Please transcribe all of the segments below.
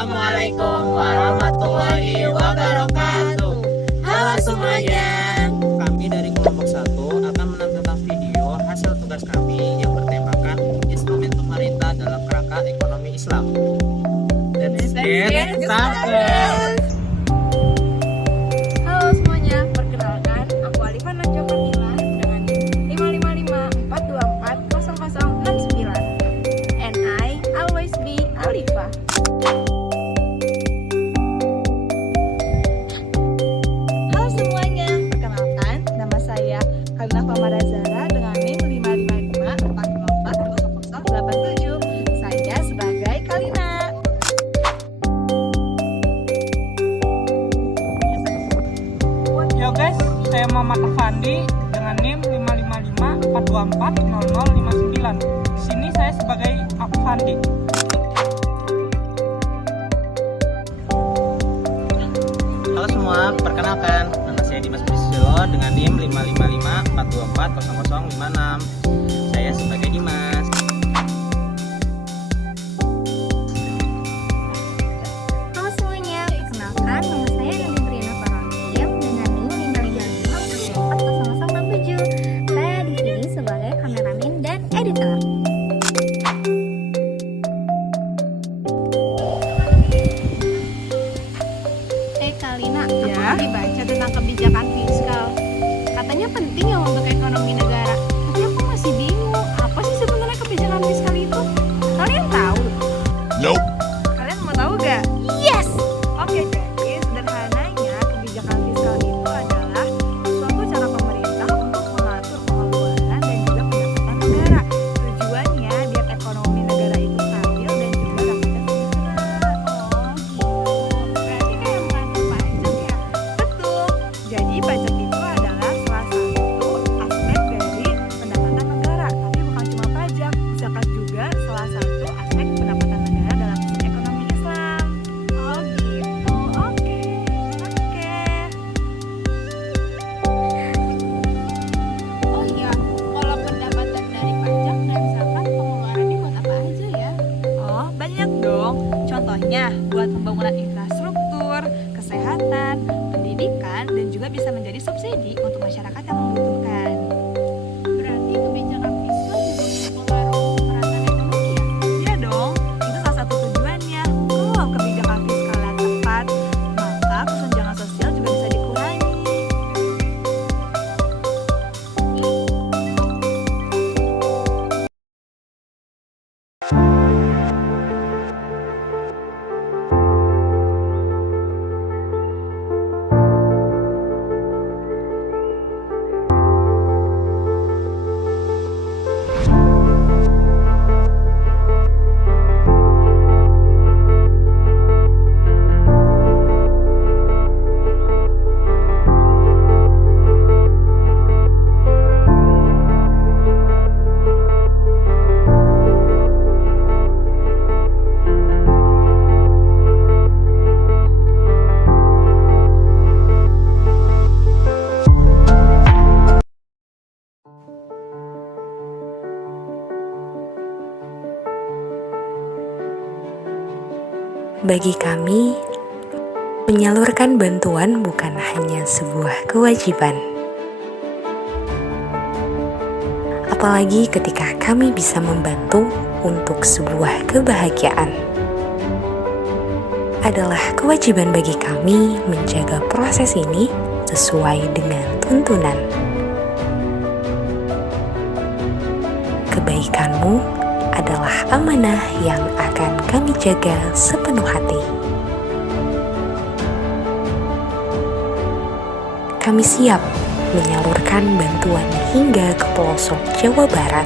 Assalamualaikum warahmatullahi wabarakatuh. Halo semuanya. Kami dari kelompok 1 akan menampilkan video hasil tugas kami yang bertemakan instrumen pemerintah dalam kerangka ekonomi Islam. Let's get started. Halo semuanya, perkenalkan aku Alifah Najwa Fatila dengan NIM 55542400069 and I always be Alifah. Halo semuanya, perkenalkan nama saya Kalina Famara Zara dengan NIM 55542400087. Saya sebagai Kalina. Yo guys, saya Muhammad Afandi dengan NIM 55542400059. Di sini saya sebagai Afandi. Halo semua, perkenalkan nama saya Dimas Priscilo dengan NIM 55542400056. Saya sebagai Dimas. Halo semuanya, perkenalkan nama saya Nadine Briana Paronim dengan NIM 55542400067. Saya di sini sebagai kameramen dan editor. Kalina, aku lagi baca tentang kebijakan fiskal. Katanya penting ya untuk ekonomi negara. Tapi aku masih bingung, apa sih sebenarnya kebijakan fiskal itu? Kalian tahu? Nope. Kalian mau tahu gak? Yes! Oke, jadi sederhananya kebijakan fiskal itu adalah suatu cara pemerintah untuk mengatur pengeluaran dan juga pendapatan negara. Tujuannya biar ekonomi negara itu stabil dan juga dapat tersedia. Oh gitu. Berarti kayak mengatur pajak ya? Betul. Jadi pajak itu adalah salah satu aspek dari pendapatan negara. Tapi bukan cuma pajak, zakat juga salah satu aspek pendapatan negara dalam sistem ekonomi Islam. Oh gitu. Oke. Oh iya, kalau pendapatan dari pajak dan zakat pengeluarannya buat apa aja ya? Oh, banyak dong. Contohnya buat pembangunan infrastruktur, kesehatan, pendidikan, dan juga bisa menjadi subsidi untuk masyarakat yang membutuhkan. Berarti kebijakan fiskal juga berpengaruh ke kerasan ekonomi ya? Iya dong, itu salah satu tujuannya. Kalau kebijakan fiskalnya tepat, maka kesenjangan sosial juga bisa dikurangi. Bagi kami, menyalurkan bantuan bukan hanya sebuah kewajiban. Apalagi ketika kami bisa membantu untuk sebuah kebahagiaan. Adalah kewajiban bagi kami menjaga proses ini sesuai dengan tuntunan. Kebaikanmu adalah amanah yang akan kami jaga sepenuh hati. Kami siap menyalurkan bantuan hingga ke pelosok Jawa Barat.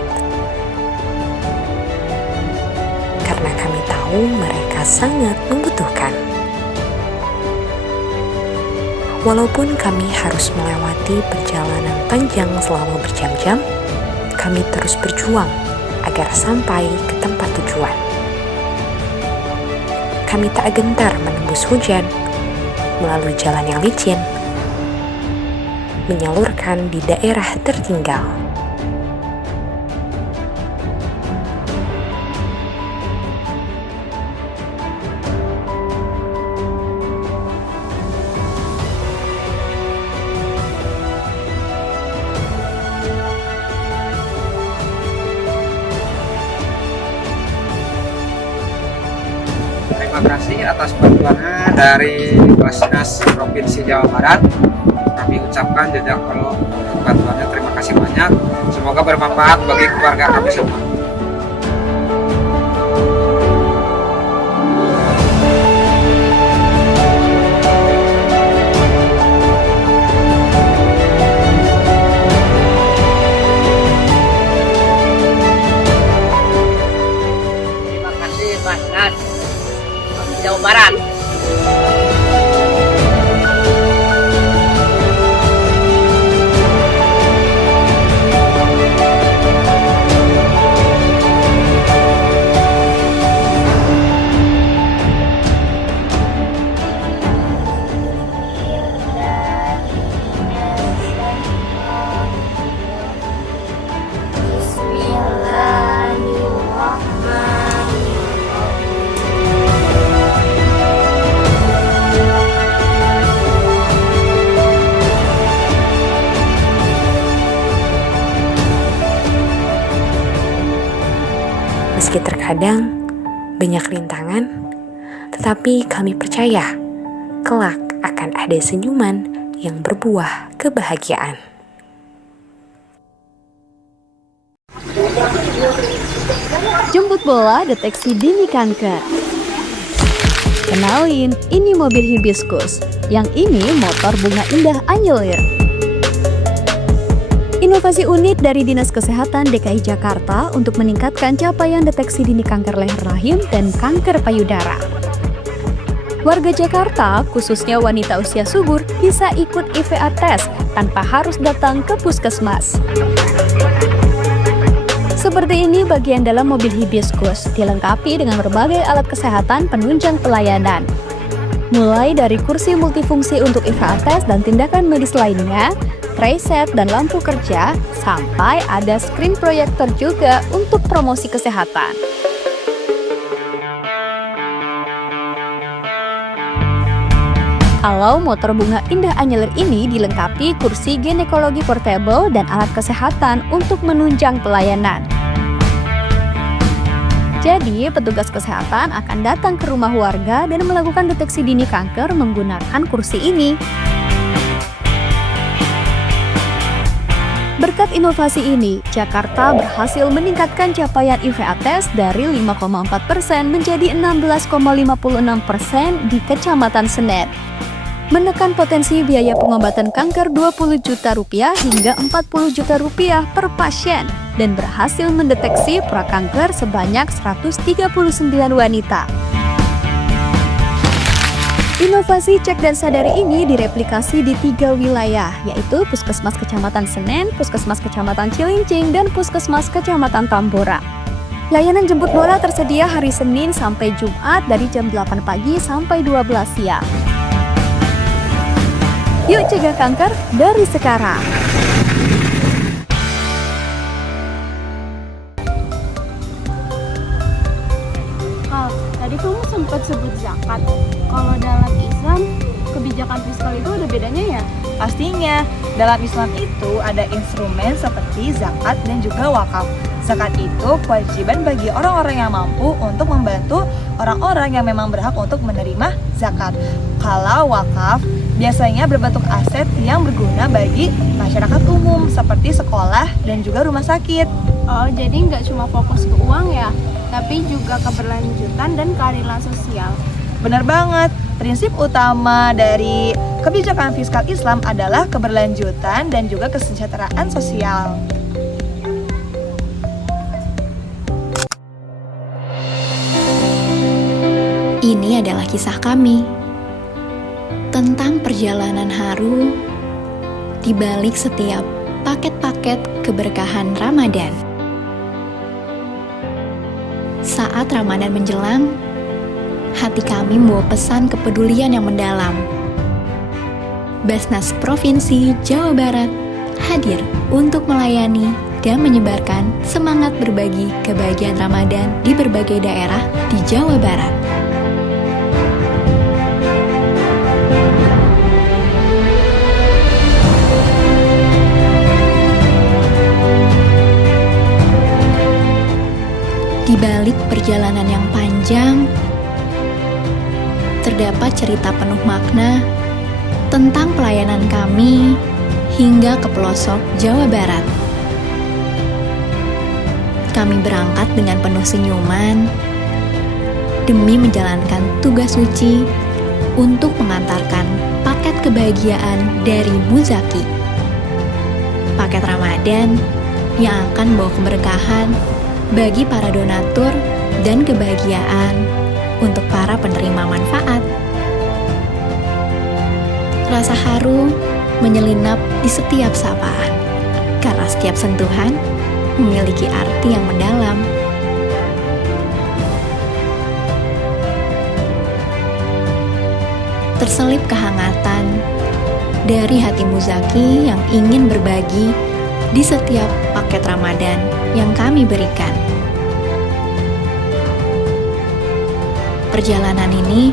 Karena kami tahu mereka sangat membutuhkan. Walaupun kami harus melewati perjalanan panjang selama berjam-jam, kami terus berjuang agar sampai ke tempat tujuan. Kami tak gentar menembus hujan, melalui jalan yang licin, menyalurkan di daerah tertinggal. terima kasih atas bantuannya dari Basnas Provinsi Jawa Barat. Kami ucapkan juga kalau untuk bantuannya terima kasih banyak. Semoga bermanfaat bagi keluarga kami semua. Terima kasih Basnas Jawa Barat. Meski terkadang banyak rintangan, tetapi kami percaya kelak akan ada senyuman yang berbuah kebahagiaan. Jemput bola deteksi dini kanker. Kenalin, ini mobil hibiscus. Yang ini motor bunga indah anyelir. Inovasi unik dari Dinas Kesehatan DKI Jakarta untuk meningkatkan capaian deteksi dini kanker leher rahim dan kanker payudara. Warga Jakarta, khususnya wanita usia subur, bisa ikut IVA test tanpa harus datang ke puskesmas. Seperti ini bagian dalam mobil hibiscus, dilengkapi dengan berbagai alat kesehatan penunjang pelayanan. Mulai dari kursi multifungsi untuk IVA test dan tindakan medis lainnya, tray set dan lampu kerja, sampai ada screen proyektor juga untuk promosi kesehatan. Kalau motor bunga indah anyelir ini dilengkapi kursi ginekologi portable dan alat kesehatan untuk menunjang pelayanan. Jadi, petugas kesehatan akan datang ke rumah warga dan melakukan deteksi dini kanker menggunakan kursi ini. Berkat inovasi ini, Jakarta berhasil meningkatkan capaian IVA test dari 5,4% menjadi 16,56% di Kecamatan Senen. Menekan potensi biaya pengobatan kanker Rp20 juta hingga Rp40 juta per pasien dan berhasil mendeteksi prakanker sebanyak 139 wanita. Inovasi cek dan sadari ini direplikasi di 3 wilayah, yaitu Puskesmas Kecamatan Senen, Puskesmas Kecamatan Cilincing, dan Puskesmas Kecamatan Tambora. Layanan jemput bola tersedia hari Senin sampai Jumat dari jam 8 pagi sampai 12 siang. Yuk cegah kanker dari sekarang. Tadi kamu sempat sebut zakat. Kalau dalam Islam, kebijakan fiskal itu ada bedanya ya? Pastinya, dalam Islam itu ada instrumen seperti zakat dan juga wakaf. Zakat itu kewajiban bagi orang-orang yang mampu untuk membantu orang-orang yang memang berhak untuk menerima zakat. Kalau wakaf, biasanya berbentuk aset yang berguna bagi masyarakat umum seperti sekolah dan juga rumah sakit. Oh, jadi nggak cuma fokus ke uang ya, tapi juga keberlanjutan dan keadilan sosial. Benar banget, prinsip utama dari kebijakan fiskal Islam adalah keberlanjutan dan juga kesejahteraan sosial. Ini adalah kisah kami tentang perjalanan haru di balik setiap paket-paket keberkahan Ramadan. Saat Ramadan menjelang, hati kami membawa pesan kepedulian yang mendalam. Basnas Provinsi Jawa Barat hadir untuk melayani dan menyebarkan semangat berbagi kebahagiaan Ramadan di berbagai daerah di Jawa Barat. Di balik perjalanan yang panjang, terdapat cerita penuh makna tentang pelayanan kami hingga ke pelosok Jawa Barat. Kami berangkat dengan penuh senyuman demi menjalankan tugas suci untuk mengantarkan paket kebahagiaan dari Muzaki. Paket Ramadan yang akan membawa keberkahan bagi para donatur dan kebahagiaan untuk para penerima manfaat. Rasa haru menyelinap di setiap sapaan, karena setiap sentuhan memiliki arti yang mendalam. Terselip kehangatan dari hati Muzaki yang ingin berbagi di setiap paket Ramadan yang kami berikan. Perjalanan ini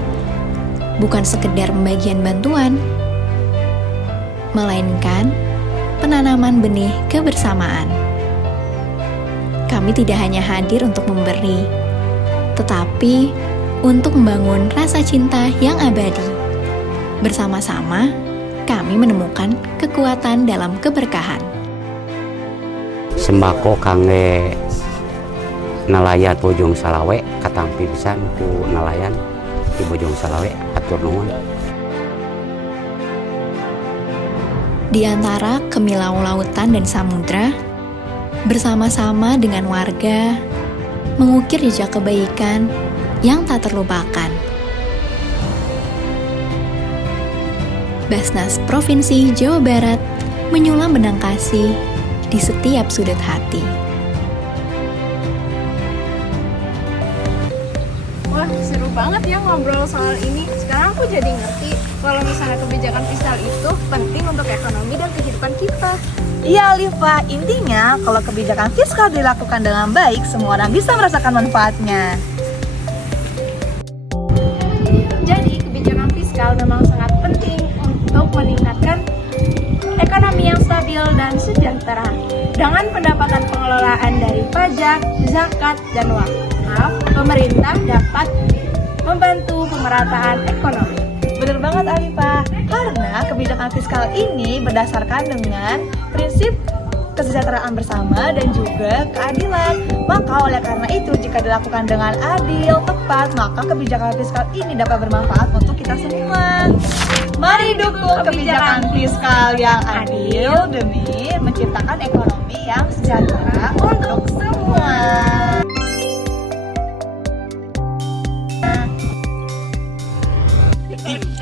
bukan sekedar pembagian bantuan, melainkan penanaman benih kebersamaan. Kami tidak hanya hadir untuk memberi, tetapi untuk membangun rasa cinta yang abadi. Bersama-sama, kami menemukan kekuatan dalam keberkahan. Sembako kangge nelayan Bojong Salawe katampi pisan ku nelayan di Bojong Salawe, atur nuhun. Di antara kemilau lautan dan samudra, bersama-sama dengan warga, mengukir jejak kebaikan yang tak terlupakan. Basnas Provinsi Jawa Barat menyulam benang kasih di setiap sudut hati. Wah, seru banget ya ngobrol soal ini. Sekarang aku jadi ngerti kalau misalnya kebijakan fiskal itu penting untuk ekonomi dan kehidupan kita. Iya Alifa, intinya kalau kebijakan fiskal dilakukan dengan baik, semua orang bisa merasakan manfaatnya. Jadi kebijakan fiskal memang sangat penting untuk meningkatkan ekonomi yang stabil dan sejahtera. Dengan pendapatan pengelolaan dari pajak, zakat, dan wakaf, pemerintah dapat membantu pemerataan ekonomi. Bener banget Alifa, karena kebijakan fiskal ini berdasarkan dengan prinsip kesejahteraan bersama dan juga keadilan. Maka oleh karena itu, jika dilakukan dengan adil, tepat, maka kebijakan fiskal ini dapat bermanfaat untuk kita semua. Mari dukung kebijakan fiskal yang adil demi menciptakan ekonomi yang sejahtera untuk semua.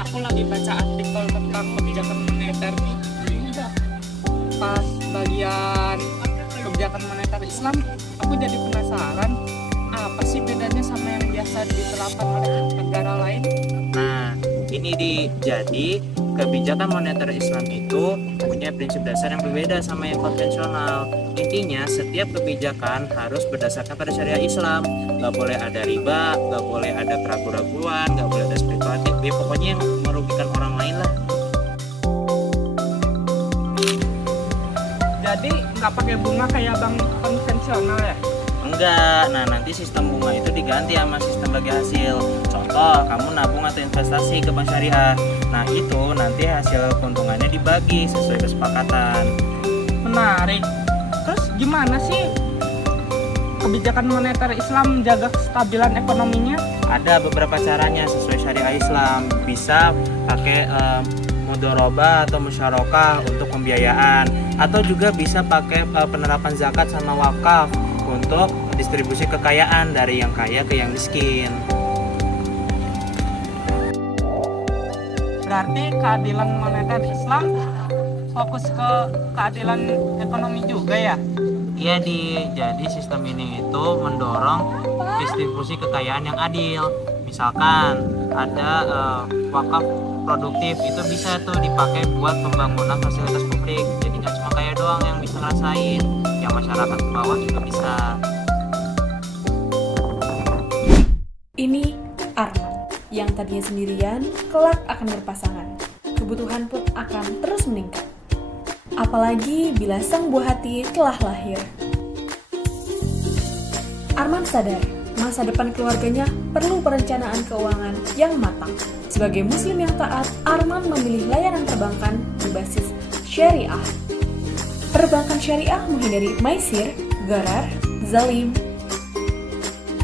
Aku lagi baca artikel tentang kebijakan moneter nih. Pas bagian kebijakan moneter Islam, aku jadi penasaran apa sih bedanya sama yang biasa diterapkan oleh negara lain. Nah, ini jadi kebijakan moneter Islam itu punya prinsip dasar yang berbeda sama yang konvensional. Intinya setiap kebijakan harus berdasarkan pada syariat Islam. Gak boleh ada riba, gak boleh ada keraguan-raguan, gak boleh ada spekulatif. Ya pokoknya yang merugikan orang lain lah. Jadi nggak pakai bunga kayak bank konvensional ya? Enggak, nah nanti sistem bunga itu diganti sama sistem bagi hasil. Contoh, kamu nabung atau investasi ke bank syariah. Nah itu nanti hasil keuntungannya dibagi sesuai kesepakatan. Menarik. Terus gimana sih kebijakan moneter Islam menjaga kestabilan ekonominya? Ada beberapa caranya sesuai syariah Islam. Bisa pakai mudharabah atau musyarakah untuk pembiayaan, atau juga bisa pakai penerapan zakat sama wakaf untuk distribusi kekayaan dari yang kaya ke yang miskin. Berarti keadilan moneter Islam fokus ke keadilan ekonomi juga ya? Iya jadi sistem ini itu mendorong distribusi kekayaan yang adil. Misalkan ada wakaf produktif, itu bisa tuh dipakai buat pembangunan fasilitas publik. Jadi nggak cuma kaya doang yang bisa ngerasain, yang masyarakat ke bawah juga bisa. Ini Arman, yang tadinya sendirian, kelak akan berpasangan. Kebutuhan pun akan terus meningkat. Apalagi bila sang buah hati telah lahir. Arman sadar, masa depan keluarganya perlu perencanaan keuangan yang matang. Sebagai muslim yang taat, Arman memilih layanan perbankan berbasis syariah. Perbankan syariah menghindari maisir, gharar, zalim.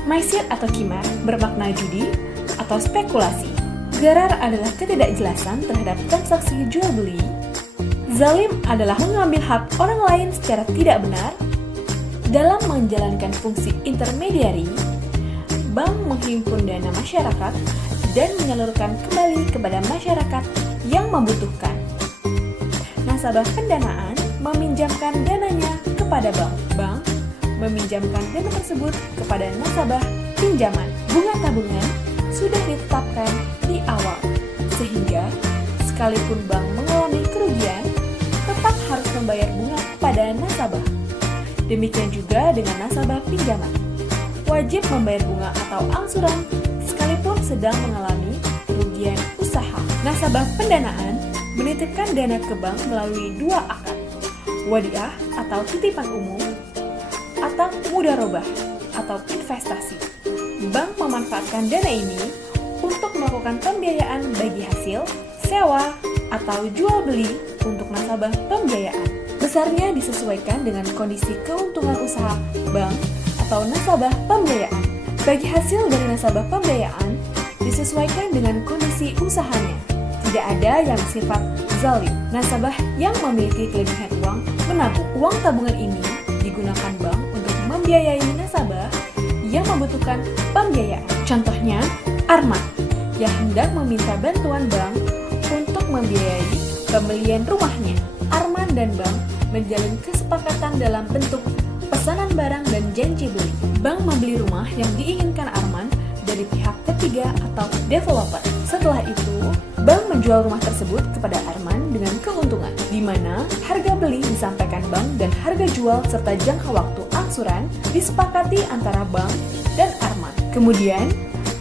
Maisir atau qimar bermakna judi atau spekulasi. Gharar adalah ketidakjelasan terhadap transaksi jual beli. Zalim adalah mengambil hak orang lain secara tidak benar. Dalam menjalankan fungsi intermediari, bank menghimpun dana masyarakat dan menyalurkan kembali kepada masyarakat yang membutuhkan. Nasabah pendanaan meminjamkan dananya kepada bank. Bank meminjamkan dana tersebut kepada nasabah pinjaman. Bunga tabungan sudah ditetapkan di awal, sehingga sekalipun bank mengalami kerugian, tetap harus membayar bunga kepada nasabah. Demikian juga dengan nasabah pinjaman, wajib membayar bunga atau angsuran sekalipun sedang mengalami kerugian usaha. Nasabah pendanaan menitipkan dana ke bank melalui dua akad, wadiah atau titipan umum, atau mudharabah atau investasi. Bank memanfaatkan dana ini untuk melakukan pembiayaan bagi hasil, sewa, atau jual beli untuk nasabah pembiayaan. Besarnya disesuaikan dengan kondisi keuntungan usaha bank atau nasabah pembiayaan. Bagi hasil dari nasabah pembiayaan disesuaikan dengan kondisi usahanya. Tidak ada yang bersifat zalim. Nasabah yang memiliki kelebihan uang menabung. Uang tabungan ini digunakan bank untuk membiayai nasabah yang membutuhkan pembiayaan. Contohnya, Arman yang hendak meminta bantuan bank untuk membiayai pembelian rumahnya. Arman dan bank menjalin kesepakatan dalam bentuk pesanan barang dan janji beli. Bank membeli rumah yang diinginkan Arman dari pihak ketiga atau developer. Setelah itu, bank menjual rumah tersebut kepada Arman dengan keuntungan, di mana harga beli disampaikan bank dan harga jual serta jangka waktu angsuran disepakati antara bank dan Arman. Kemudian,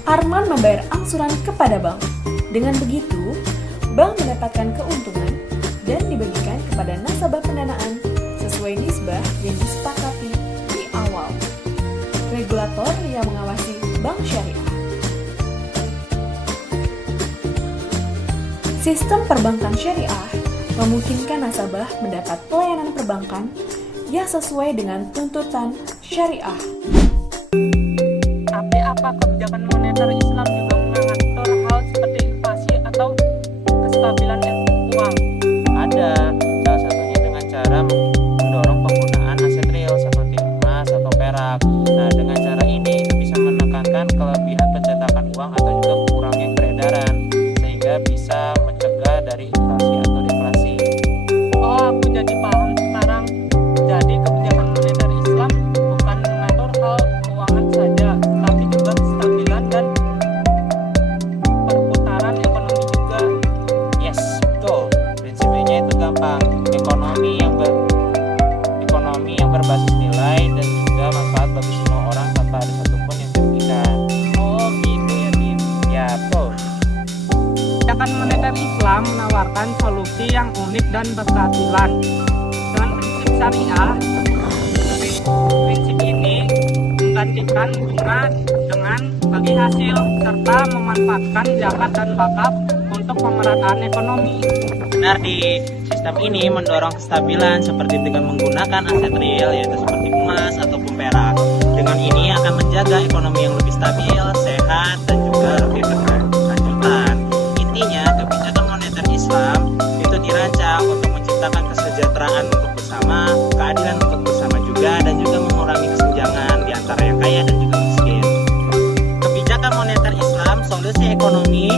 Arman membayar angsuran kepada bank. Dengan begitu, bank mendapatkan keuntungan dan dibagikan kepada nasabah pendanaan sesuai nisbah yang disepakati di awal. Regulator yang mengawasi bank syariah. Sistem perbankan syariah memungkinkan nasabah mendapat pelayanan perbankan yang sesuai dengan tuntutan syariah. Tapi apa kebijakan moneter Islam juga mengatur hal seperti inflasi atau kestabilan uang? Ada, salah satunya dengan cara mendorong penggunaan aset real seperti emas atau perak. Nah, dengan cara ini itu bisa menekankan kelebihan pencetakan uang atau juga kurangnya peredaran, sehingga bisa mencegah dari inflasi atau deflasi. Oh, aku jadi paham sekarang. Jadi kebijakan moneter Islam bukan mengatur hal keuangan saja, tapi juga kestabilan dan perputaran ekonomi juga. Yes, betul. Prinsipnya itu gampang. Ekonomi yang berbasis nilai dan juga manfaat bagi semua orang tanpa ada satupun yang dirugikan. Oh, gitu ya, Dim. Ya, betul. Kebijakan moneter Islam menawarkan solusi yang unik dan berkeadilan. Dengan prinsip syariah, prinsip ini menggantikan bunga dengan bagi hasil serta memanfaatkan zakat dan wakaf untuk pemerataan ekonomi. Benar, di sistem ini mendorong kestabilan seperti dengan menggunakan aset real yaitu seperti emas ataupun perak. Dengan ini akan menjaga ekonomi yang lebih stabil, sehat, dan juga lebih berkelanjutan. Intinya, kebijakan moneter Islam itu dirancang untuk menciptakan kesejahteraan untuk bersama, keadilan untuk bersama juga, dan juga mengurangi kesenjangan di antara yang kaya dan juga miskin. Kebijakan moneter Islam, solusi ekonomi